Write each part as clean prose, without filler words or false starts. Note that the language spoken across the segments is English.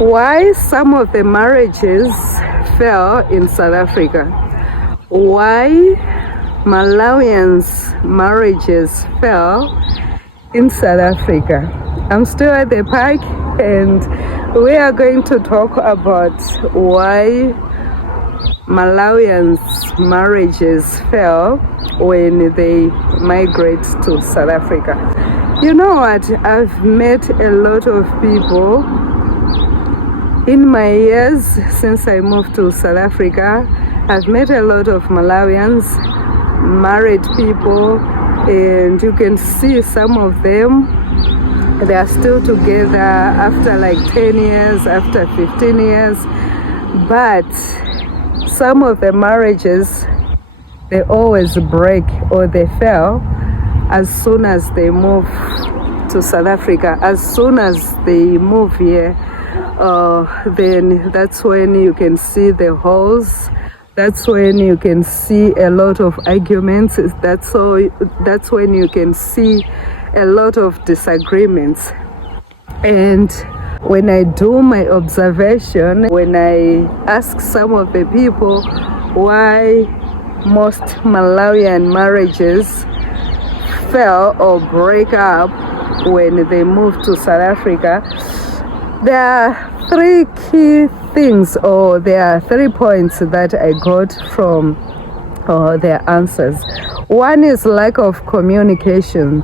Why some of the marriages fell in South Africa. Why Malawians' marriages fell in South Africa. I'm still at the park and we are going to talk about why Malawians' marriages fell when they migrate to South Africa. You know what? I've met a lot of people in my years since I moved to South Africa. I've met a lot of Malawians, married people, and you can see some of them, they are still together after like 10 years, after 15 years. But some of the marriages, they always break or they fail as soon as they move to South Africa. As soon as they move here, then that's when you can see the holes. That's when you can see a lot of arguments. That's when you can see a lot of disagreements. And when I do my observation, when I ask some of the people why most Malawian marriages fail or break up when they move to South Africa, there are three key things, or there are 3 points that I got from their answers. One is lack of communication.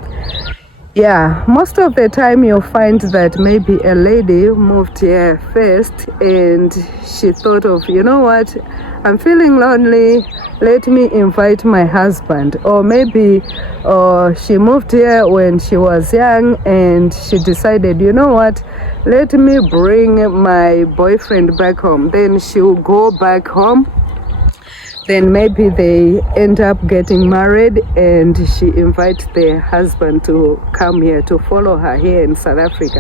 Yeah, most of the time you'll find that maybe a lady moved here first and she thought of, you know what, I'm feeling lonely, let me invite my husband. Or maybe she moved here when she was young and she decided, you know what, let me bring my boyfriend back home. Then she will go back home. Then maybe they end up getting married and she invites the husband to come here, to follow her here in South Africa.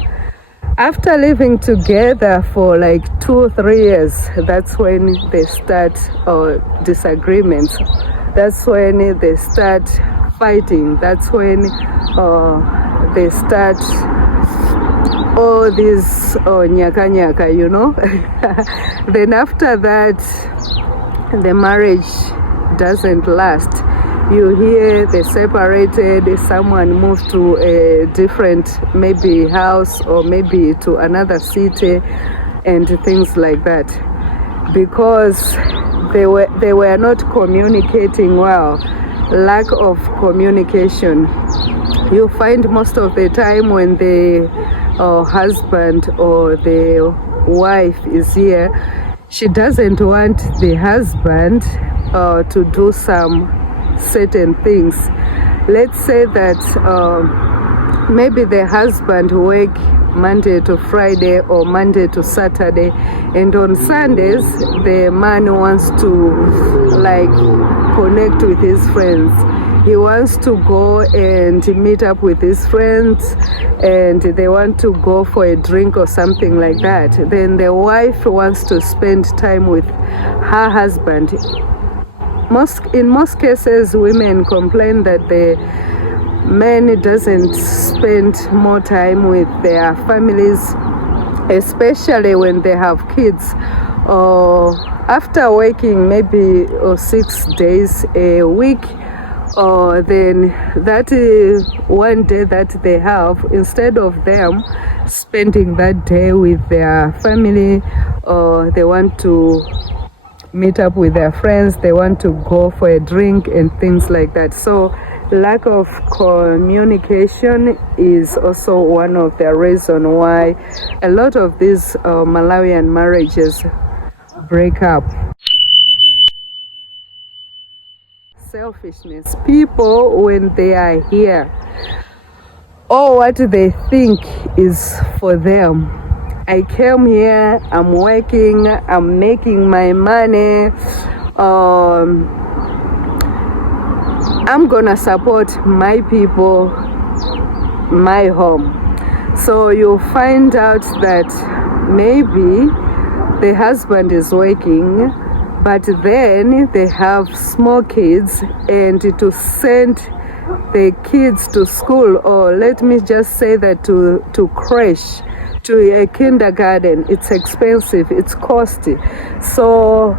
After living together for like 2 or 3 years, that's when they start disagreements. That's when they start fighting. That's when they start all this nyaka nyaka, you know. Then after that, the marriage doesn't last. You hear they separated, someone moved to a different maybe house or maybe to another city and things like that, because they were not communicating well. Lack of communication. You find most of the time when the husband or the wife is here, she doesn't want the husband to do some certain things. Let's say that maybe the husband work Monday to Friday or Monday to Saturday, and on Sundays the man wants to like connect with his friends. He wants to go and meet up with his friends and they want to go for a drink or something like that. Then the wife wants to spend time with her husband. In most cases, women complain that the man doesn't spend more time with their families, especially when they have kids. After working maybe 6 days a week, then that one day that they have, instead of them spending that day with their family, they want to meet up with their friends, they want to go for a drink and things like that. So lack of communication is also one of the reasons why a lot of these Malawian marriages break up. Selfishness. People, when they are here, all what they think is for them. I came here, I'm working, I'm making my money, I'm gonna support my people, my home. So you'll find out that maybe the husband is working, but then they have small kids, and to send the kids to school, or let me just say that to crash, to a kindergarten, it's expensive, it's costly. So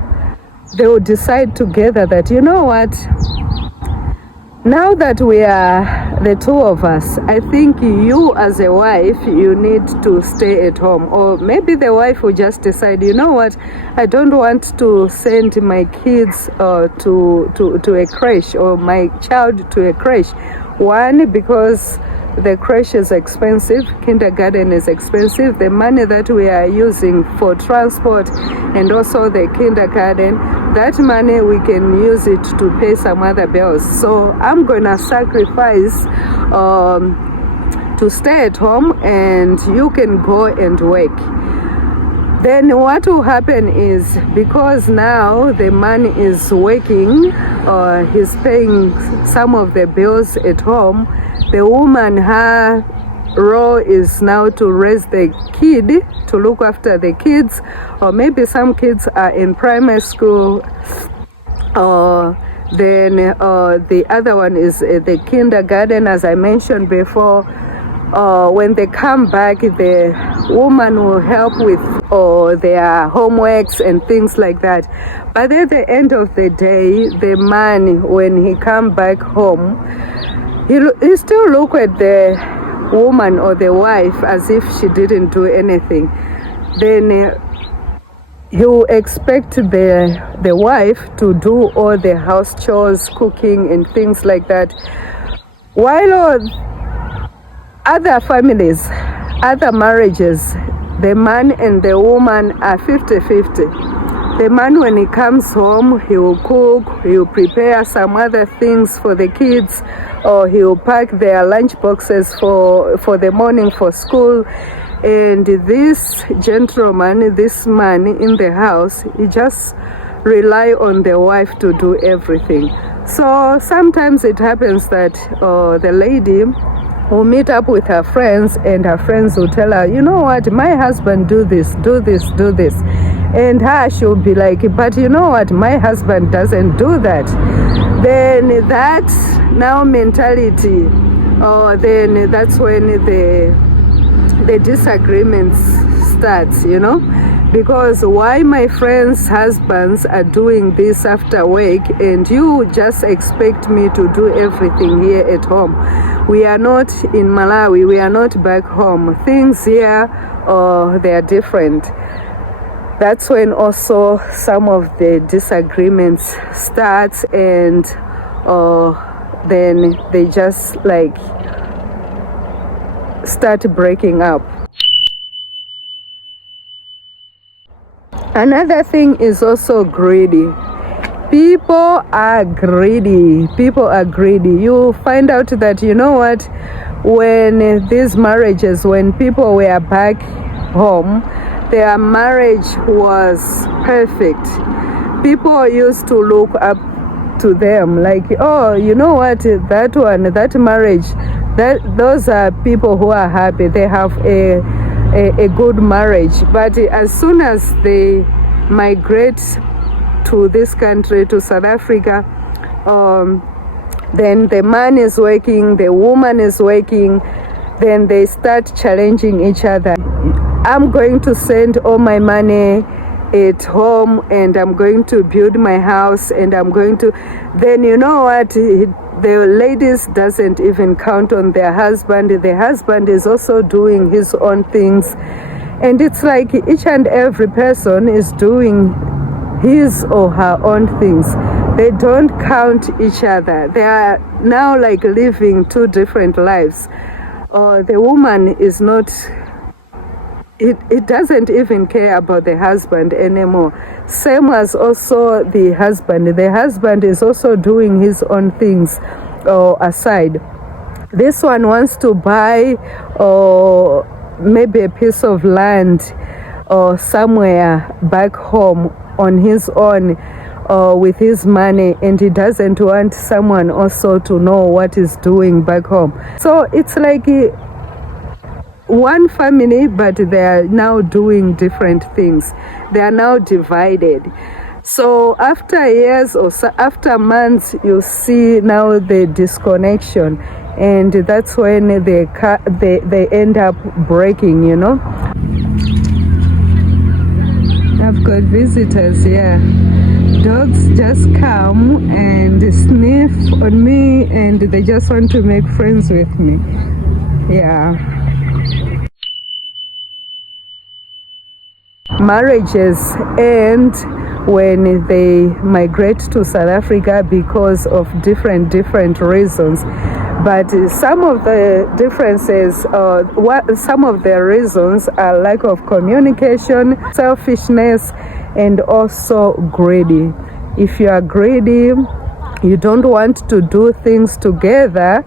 they will decide together that, you know what, now that we are the two of us, I think you as a wife, you need to stay at home. Or maybe the wife will just decide, you know what, I don't want to send my kids to a creche, or my child to a creche. One, because the creche is expensive, kindergarten is expensive. The money that we are using for transport and also the kindergarten, that money we can use it to pay some other bills. So I'm gonna sacrifice to stay at home, and you can go and work. Then what will happen is, because now the man is working, he's paying some of the bills at home, the woman, her role is now to raise the kid, to look after the kids, or maybe some kids are in primary school, then the other one is the kindergarten, as I mentioned before. When they come back, the woman will help with their homeworks and things like that. But at the end of the day, the man, when he come back home, he still look at the woman or the wife as if she didn't do anything. Then he will expect the wife to do all the house chores, cooking and things like that. While other families, other marriages, the man and the woman are 50-50. The man, when he comes home, he will cook, he will prepare some other things for the kids, or he will pack their lunch boxes for the morning for school. And this gentleman, this man in the house, he just rely on the wife to do everything. So sometimes it happens that the lady will meet up with her friends, and her friends will tell her, you know what, my husband do this, do this, do this. And her, she'll be like, but you know what, my husband doesn't do that. Then that now mentality, then that's when the disagreements starts, you know, because why my friends' husbands are doing this after work, and you just expect me to do everything here at home. We are not in Malawi, we are not back home. Things here, they are different. That's when also some of the disagreements starts, and then they just like start breaking up. Another thing is also greedy. People are greedy. People are greedy. You find out that, you know what, when these marriages, when people were back home, their marriage was perfect. People used to look up to them like, oh, you know what, that one, that marriage, those are people who are happy. They have a good marriage. But as soon as they migrate to this country, to South Africa, then the man is working, the woman is working, then they start challenging each other. I'm going to send all my money at home, and I'm going to build my house, and I'm going to, then you know what, the ladies doesn't even count on their husband. The husband is also doing his own things, and it's like each and every person is doing his or her own things. They don't count each other. They are now like living two different lives. The woman is not, it doesn't even care about the husband anymore. Same as also the husband. The husband is also doing his own things aside. This one wants to buy maybe a piece of land or somewhere back home on his own with his money, and he doesn't want someone also to know what he's doing back home. So it's like one family, but they are now doing different things. They are now divided. So after years or so, after months, you see now the disconnection. and that's when they end up breaking, you know. I've got visitors, yeah. Dogs just come and sniff on me, and they just want to make friends with me. Yeah. Marriages end when they migrate to South Africa because of different reasons. But some of the differences, some of the reasons are lack of communication, selfishness, and also greedy. If you are greedy, you don't want to do things together,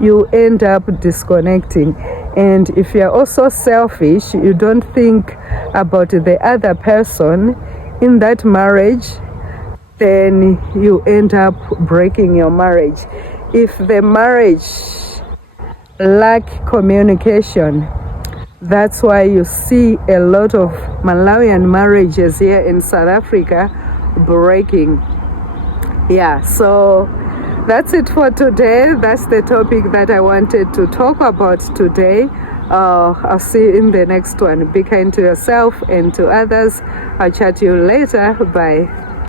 you end up disconnecting. And if you're also selfish, you don't think about the other person in that marriage, then you end up breaking your marriage. If the marriage lack communication, that's why you see a lot of Malawian marriages here in South Africa breaking. Yeah, so that's it for today. That's the topic that I wanted to talk about today. I'll see you in the next one. Be kind to yourself and to others. I'll chat to you later. Bye.